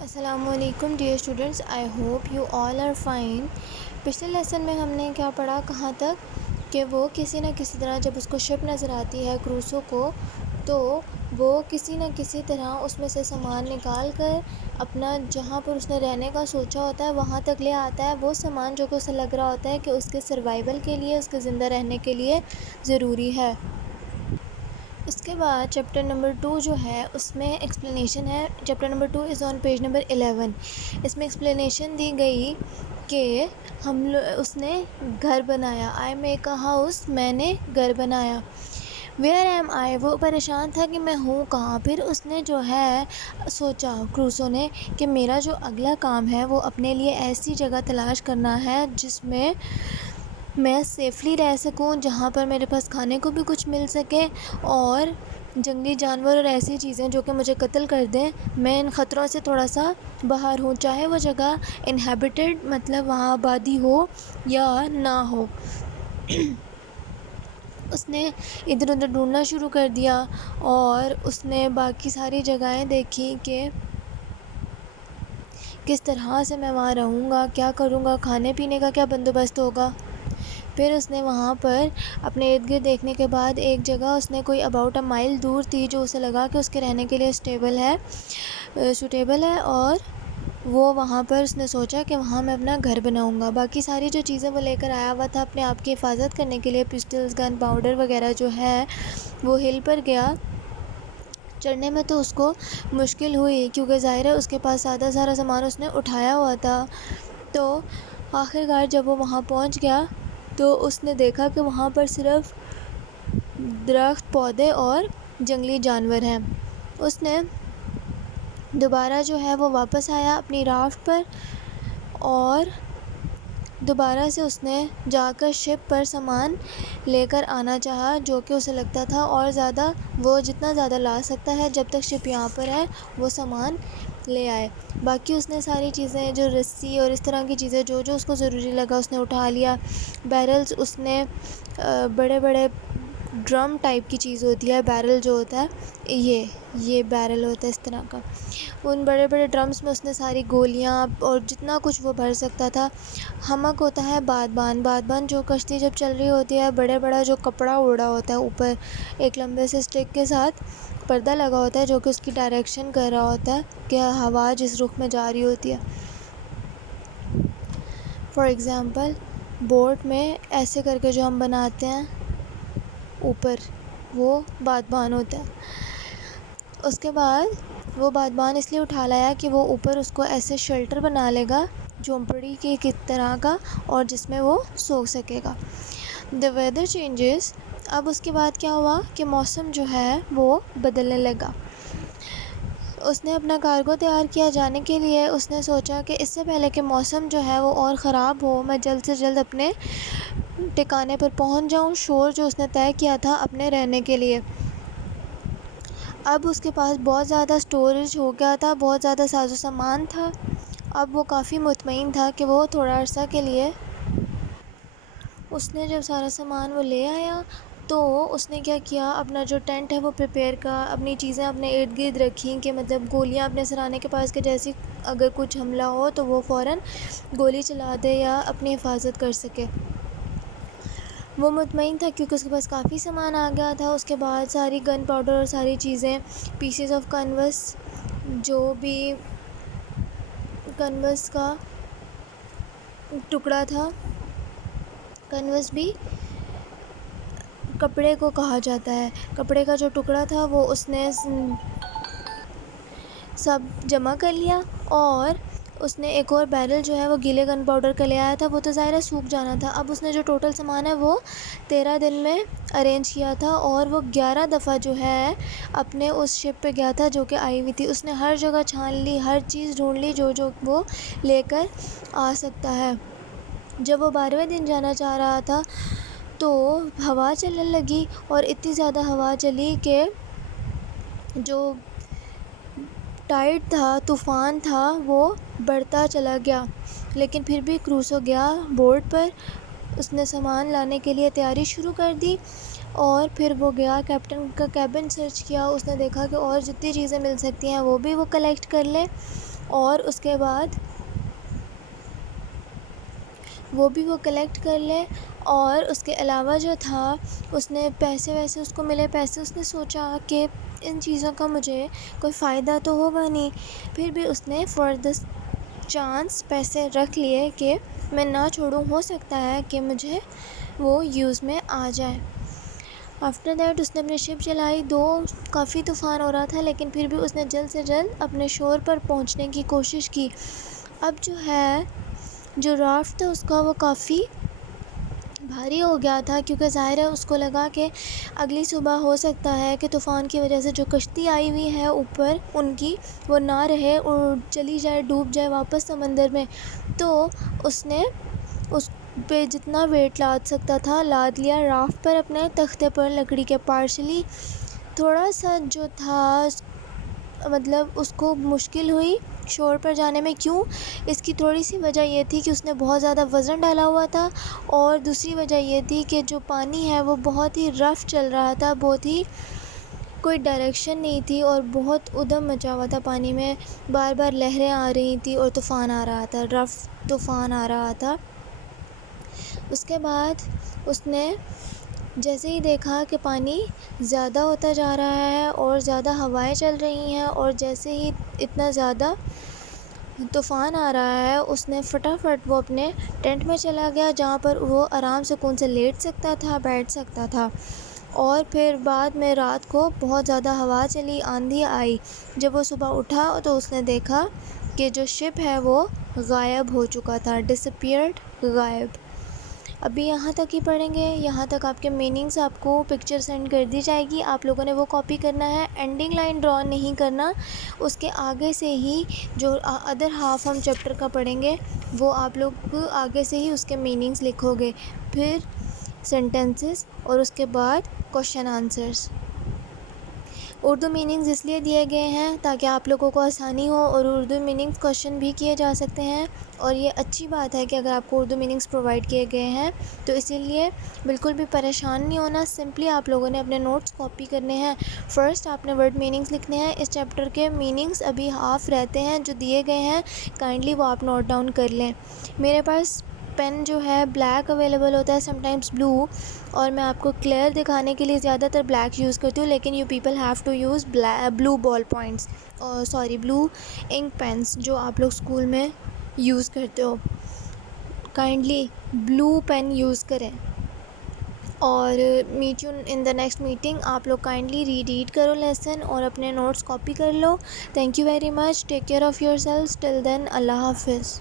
السلام علیکم dear students, I hope you all are fine. پچھلے لیسن میں ہم نے کیا پڑھا، کہاں تک کہ وہ کسی نہ کسی طرح جب اس کو شپ نظر آتی ہے کروسو کو، تو وہ کسی نہ کسی طرح اس میں سے سامان نکال کر اپنا جہاں پر اس نے رہنے کا سوچا ہوتا ہے وہاں تک لے آتا ہے، وہ سامان جو کہ اسے لگ رہا ہوتا ہے کہ اس کے سروائیول کے لیے، اس کے زندہ رہنے کے لیے ضروری ہے۔ اس کے بعد چیپٹر نمبر 2 جو ہے اس میں ایکسپلینیشن ہے۔ چیپٹر نمبر 2 از آن پیج نمبر 11۔ اس میں ایکسپلینیشن دی گئی کہ اس نے گھر بنایا۔ آئی میک اے ہاؤس، میں نے گھر بنایا۔ ویئر ایم آئی، وہ پریشان تھا کہ میں ہوں کہاں۔ پھر اس نے جو ہے سوچا کروسو نے کہ میرا جو اگلا کام ہے وہ اپنے لیے ایسی جگہ تلاش کرنا ہے جس میں میں سیفلی رہ سکوں، جہاں پر میرے پاس کھانے کو بھی کچھ مل سکے اور جنگلی جانور اور ایسی چیزیں جو کہ مجھے قتل کر دیں، میں ان خطروں سے تھوڑا سا باہر ہوں، چاہے وہ جگہ انہیبیٹڈ مطلب وہاں آبادی ہو یا نہ ہو۔ اس نے ادھر ادھر ڈھونڈنا شروع کر دیا اور اس نے باقی ساری جگہیں دیکھی کہ کس طرح سے میں وہاں رہوں گا، کیا کروں گا، کھانے پینے کا کیا بندوبست ہوگا۔ پھر اس نے وہاں پر اپنے ارد گرد دیکھنے کے بعد ایک جگہ اس نے کوئی اباؤٹ اے مائل دور تھی جو اسے لگا کہ اس کے رہنے کے لیے سوٹیبل ہے، اور وہ وہاں پر اس نے سوچا کہ وہاں میں اپنا گھر بناؤں گا۔ باقی ساری جو چیزیں وہ لے کر آیا ہوا تھا اپنے آپ کی حفاظت کرنے کے لیے، پسٹلز، گن پاؤڈر وغیرہ جو ہے، وہ ہل پر گیا۔ چڑھنے میں تو اس کو مشکل ہوئی کیونکہ ظاہر ہے اس کے پاس آدھا سارا سامان اس نے اٹھایا ہوا تھا۔ تو آخر کار جب وہ وہاں پہنچ گیا تو اس نے دیکھا کہ وہاں پر صرف درخت، پودے اور جنگلی جانور ہیں۔ اس نے دوبارہ جو ہے وہ واپس آیا اپنی رافٹ پر اور دوبارہ سے اس نے جا کر شپ پر سامان لے کر آنا چاہا جو کہ اسے لگتا تھا، اور زیادہ وہ جتنا زیادہ لا سکتا ہے جب تک شپ یہاں پر ہے وہ سامان لے آئے۔ باقی اس نے ساری چیزیں جو رسی اور اس طرح کی چیزیں جو اس کو ضروری لگا اس نے اٹھا لیا۔ بیرلز، اس نے بڑے بڑے ڈرم ٹائپ کی چیز ہوتی ہے، بیرل جو ہوتا ہے، یہ بیرل ہوتا ہے اس طرح کا، ان بڑے بڑے ڈرمز میں اس نے ساری گولیاں اور جتنا کچھ وہ بھر سکتا تھا۔ ہمک ہوتا ہے بادبان جو کشتی جب چل رہی ہوتی ہے، بڑا جو کپڑا اوڑا ہوتا ہے اوپر ایک لمبے سے اسٹک کے ساتھ پردہ لگا ہوتا ہے جو کہ اس کی ڈائریکشن کر رہا ہوتا ہے کہ ہوا جس رخ میں جا رہی ہوتی ہے۔ فار ایگزامپل بوٹ میں ایسے کر کے جو ہم بناتے ہیں اوپر، وہ بادبان ہوتا ہے۔ اس کے بعد وہ بادبان اس لیے اٹھا لایا کہ وہ اوپر اس کو ایسے شیلٹر بنا لے گا جھونپڑی کی ایک طرح کا، اور جس میں وہ سو سکے گا۔ دا ویدر چینجز، اب اس کے بعد کیا ہوا کہ موسم جو ہے وہ بدلنے لگا۔ اس نے اپنا کارگو تیار کیا جانے کے لیے۔ اس نے سوچا کہ اس سے پہلے کہ موسم جو ہے وہ اور خراب ہو، میں جلد سے جلد اپنے ٹھکانے پر پہنچ جاؤں، شور جو اس نے طے کیا تھا اپنے رہنے کے لیے۔ اب اس کے پاس بہت زیادہ سٹوریج ہو گیا تھا، بہت زیادہ ساز و سامان تھا۔ اب وہ کافی مطمئن تھا کہ وہ تھوڑا عرصہ کے لیے، اس نے جب سارا سامان وہ لے آیا تو اس نے کیا کیا، اپنا جو ٹینٹ ہے وہ پریپیئر کیا، اپنی چیزیں اپنے ارد گرد رکھیں کہ مطلب گولیاں اپنے سرانے کے پاس کہ جیسی اگر کچھ حملہ ہو تو وہ فوراً گولی چلا دے یا اپنی حفاظت کر سکے۔ وہ مطمئن تھا کیونکہ اس کے پاس کافی سامان آ گیا تھا۔ اس کے بعد ساری گن پاؤڈر اور ساری چیزیں، پیسز آف کنوس، جو بھی کنوس کا ٹکڑا تھا، کنوس بھی کپڑے کو کہا جاتا ہے، کپڑے کا جو ٹکڑا تھا وہ اس نے سب جمع کر لیا، اور اس نے ایک اور بیرل جو ہے وہ گیلے گن پاؤڈر کا لے آیا تھا، وہ تو ظاہر ہے سوکھ جانا تھا۔ اب اس نے جو ٹوٹل سامان ہے وہ 13 دن میں ارینج کیا تھا، اور وہ 11 دفعہ جو ہے اپنے اس شپ پہ گیا تھا جو کہ آئی ہوئی تھی۔ اس نے ہر جگہ چھان لی، ہر چیز ڈھونڈ لی جو وہ لے کر آ سکتا ہے۔ جب وہ 12ویں دن جانا چاہ رہا تھا تو ہوا چلنے لگی، اور اتنی زیادہ ہوا چلی کہ جو ٹائڈ تھا، طوفان تھا، وہ بڑھتا چلا گیا۔ لیکن پھر بھی کروسو گیا بورڈ پر، اس نے سامان لانے کے لیے تیاری شروع کر دی، اور پھر وہ گیا کیپٹن کا کیبن سرچ کیا۔ اس نے دیکھا کہ اور جتنی چیزیں مل سکتی ہیں وہ بھی وہ کلیکٹ کر لے، اور اس کے بعد وہ بھی وہ کلیکٹ کر لے. اور اس کے علاوہ جو تھا اس نے پیسے ویسے اس کو ملے پیسے، اس نے سوچا کہ ان چیزوں کا مجھے کوئی فائدہ تو ہوگا نہیں، پھر بھی اس نے فار دا چانس پیسے رکھ لیے کہ میں نہ چھوڑوں، ہو سکتا ہے کہ مجھے وہ یوز میں آ جائے. آفٹر دیٹ اس نے اپنی شپ چلائی. کافی طوفان ہو رہا تھا لیکن پھر بھی اس نے جلد سے جلد اپنے شور پر پہنچنے کی کوشش کی. اب جو ہے جو رافٹ تھا اس کا وہ کافی بھاری ہو گیا تھا، کیونکہ ظاہر ہے اس کو لگا کہ اگلی صبح ہو سکتا ہے کہ طوفان کی وجہ سے جو کشتی آئی ہوئی ہے اوپر ان کی وہ نہ رہے اور چلی جائے، ڈوب جائے واپس سمندر میں. تو اس نے اس پہ جتنا ویٹ لاد سکتا تھا لاد لیا رافٹ پر، اپنے تختے پر لکڑی کے. پارشلی تھوڑا سا جو تھا مطلب اس کو مشکل ہوئی شور پر جانے میں. کیوں؟ اس کی تھوڑی سی وجہ یہ تھی کہ اس نے بہت زیادہ وزن ڈالا ہوا تھا، اور دوسری وجہ یہ تھی کہ جو پانی ہے وہ بہت ہی رف چل رہا تھا، بہت ہی کوئی ڈائریکشن نہیں تھی اور بہت ادھم مچا ہوا تھا پانی میں. بار بار لہریں آ رہی تھیں اور طوفان آ رہا تھا، رف طوفان آ رہا تھا. اس کے بعد اس نے جیسے ہی دیکھا کہ پانی زیادہ ہوتا جا رہا ہے اور زیادہ ہوائیں چل رہی ہیں، اور جیسے ہی اتنا زیادہ طوفان آ رہا ہے، اس نے فٹافٹ وہ اپنے ٹینٹ میں چلا گیا جہاں پر وہ آرام سکون سے لیٹ سکتا تھا، بیٹھ سکتا تھا. اور پھر بعد میں رات کو بہت زیادہ ہوا چلی، آندھی آئی. جب وہ صبح اٹھا تو اس نے دیکھا کہ جو شپ ہے وہ غائب ہو چکا تھا، ڈسپیئرڈ، غائب. ابھی یہاں تک ہی پڑھیں گے، یہاں تک آپ کے میننگز آپ کو پکچر سینڈ کر دی جائے گی، آپ لوگوں نے وہ کاپی کرنا ہے. اینڈنگ لائن ڈرا نہیں کرنا، اس کے آگے سے ہی جو ادر ہاف ہم چیپٹر کا پڑھیں گے وہ آپ لوگ آگے سے ہی اس کے میننگز لکھو گے، پھر سینٹنسز اور اس کے بعد کوشچن آنسرز. اردو میننگز اس لیے دیے گئے ہیں تاکہ آپ لوگوں کو آسانی ہو، اور اردو میننگز کویشچن بھی کیے جا سکتے ہیں. اور یہ اچھی بات ہے کہ اگر آپ کو اردو میننگز پرووائڈ کیے گئے ہیں تو اسی لیے بالکل بھی پریشان نہیں ہونا. سمپلی آپ لوگوں نے اپنے نوٹس کاپی کرنے ہیں. فرسٹ آپ نے ورڈ میننگز لکھنے ہیں. اس چیپٹر کے میننگز ابھی ہاف رہتے ہیں جو دیے گئے ہیں، کائنڈلی وہ آپ نوٹ ڈاؤن کر لیں. میرے پاس پین جو ہے بلیک اویلیبل ہوتا ہے، سم ٹائمز بلو، اور میں آپ کو کلیئر دکھانے کے لیے زیادہ تر بلیک یوز کرتی ہوں، لیکن you people have to use blue ball points, blue ink pens جو آپ لوگ اسکول میں یوز کرتے ہو. کائنڈلی بلو پین یوز کریں. اور meet you in the next meeting. آپ لوگ کائنڈلی ریڈ کرو لیسن اور اپنے نوٹس کاپی کر لو. Thank you very much. Take care of yourself. Till then اللہ حافظ.